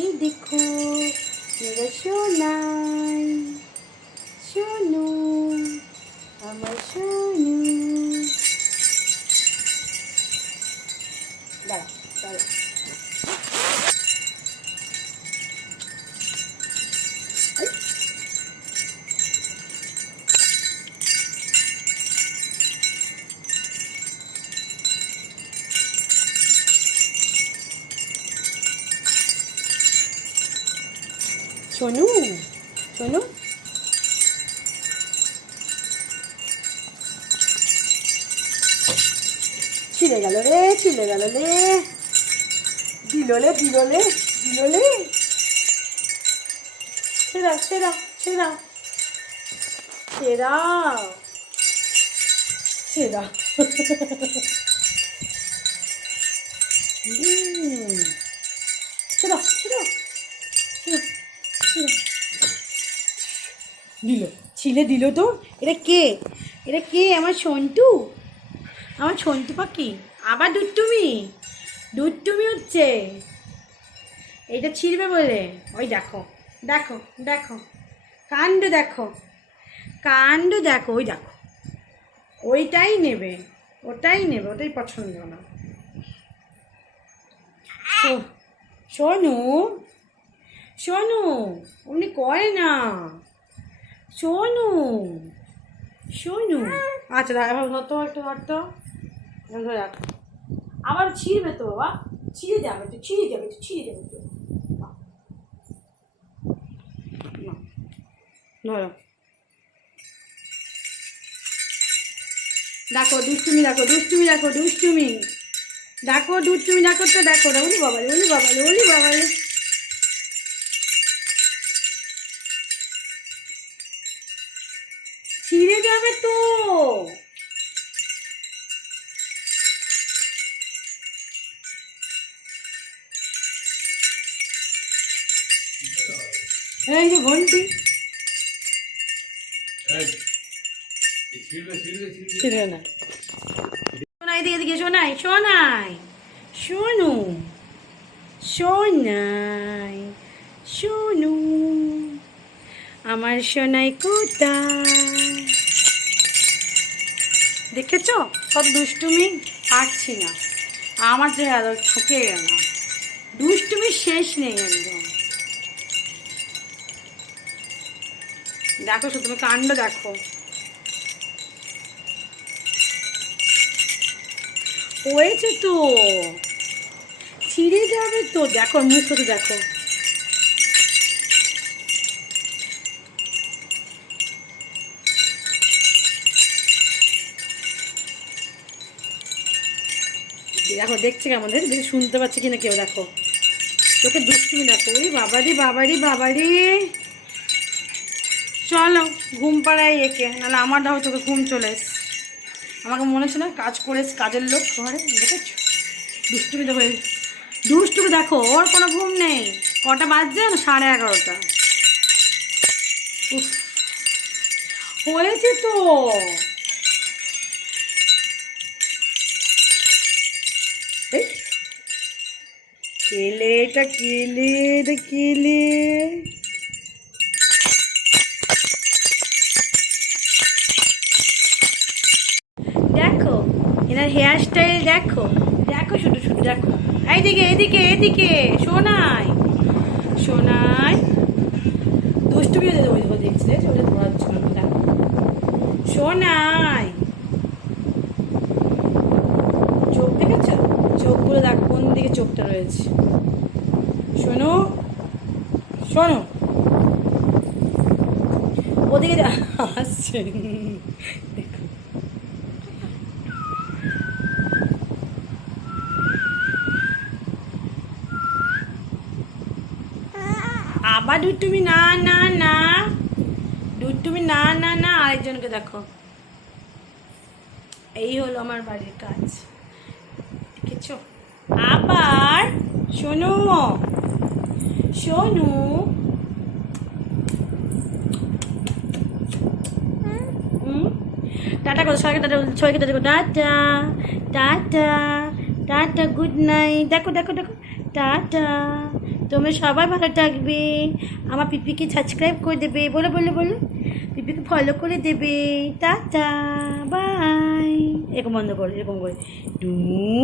এই দেখো মেরা সোনাই, সোনু, আমার সোনু। দাঁড়া দাঁড়া, সোনু, সোনু। ছিঁড়ে গেল রে, ছিঁড়ে গেল রে, দিললে দিললে দিললে। সেরা সেরা সেরা সেরা সেরা। সেরা সেরা সেরা সেরা। দিল, ছিলে দিল তো। এটা কে? এটা কে? আমার সন্টু, আমার সন্টু পাখি। আবার দুষ্টুমি, দুষ্টুমি হচ্ছে। এইটা ছিঁড়বে বলে। ওই দেখো দেখো দেখো, কাণ্ড দেখো, কাণ্ড দেখো। ওই দেখো, ওইটাই নেবে, ওটাই নেবে, ওটাই পছন্দ না। সোনু, সোনু, অমনি করে না। সোনু, সোনু। আচ্ছা এবার ধরতো, একটু ধরতো, ধরে রাখ। আবার ছিঁড়বে তো বাবা, ছিঁড়ে যাবে তো, ছিঁড়ে যাবে তো, ছিঁড়ে যাবে তো। ধরো, দেখো দুষ্টুমি, দেখো দুষ্টুমি, দেখো দুষ্টুমি, দেখো দুষ্টুমি, দেখো তো, দেখো। ওলি বাবা, ওলি বাবা, ওলি বাবা। ছিঁড়ে যাবে তো। এই যে ঘন্টি, ছিঁড়বে না। শোনাই, এদিকে এদিকে শোনাই, শোনাই, শোনু, সোনাই, সোনু, আমার সোনাই কোথায়? দেখেছ কত দুষ্টুমি? পারছি না, আমার যে এত ঠকে গেল। দুষ্টুমির শেষ নেই একদম। দেখো শুধু তুমি কাণ্ড দেখো। হয়েছে তো, ছিঁড়ে যাবে তো। দেখো মুখ তো দেখো। দেখো দেখছে কেমন, দেখে শুনতে পাচ্ছে কিনা কেউ। দেখো তোকে দুষ্টুমি দেখো। ওই বাবারি বাবারি বাবারি। চলো ঘুম পাড়াই একে, নাহলে আমার দাও তোকে ঘুম চলে এস। আমাকে মনে হচ্ছে না কাজ করে, কাজের লোক ঘরে। দেখেছ দুষ্টুমি দেখো, দুষ্টুমি দেখো। ওর কোনো ঘুম নেই। কটা বাজছে না? 11:30। উফ, হয়েছে তো। কেলে এটা, কেলে এটা, কেলে। দেখো এনার হেয়ার স্টাইল দেখো, দেখো শুধু শুধু দেখো। এইদিকে এদিকে এদিকে শোনাই, শোনাই। দুষ্টুমি হয়ে ওই দেখো, দেখছিলে ওটা ধরাচ্ছ। দেখো শোনাই, চোখ দেখেছ? চোখগুলো দেখ কোন দিকে চোখটা রয়েছে। শোনো, শোনো, ওদিকে আসছে। দেখো আবার দুষ্টুমি। না না না, দুষ্টুমি না না না। আরেকজনকে দেখো। এই হলো আমার বাড়ির কাজ, দেখেছো? আবার শোনো, শোনু, টাটা করো সবাইকে, টাটা সবাইকে, টাটা করো, tata tata tata, good night. দেখো দেখো দেখো, টাটা। তোমরা সবাই ভালো থাকবে, আমার পিপিকে সাবস্ক্রাইব করে দেবে, বলো বলো বলো, পিপিকে ফলো করে দেবে। Tata, bye. এরকম বন্ধ করো, এরকম করে টু।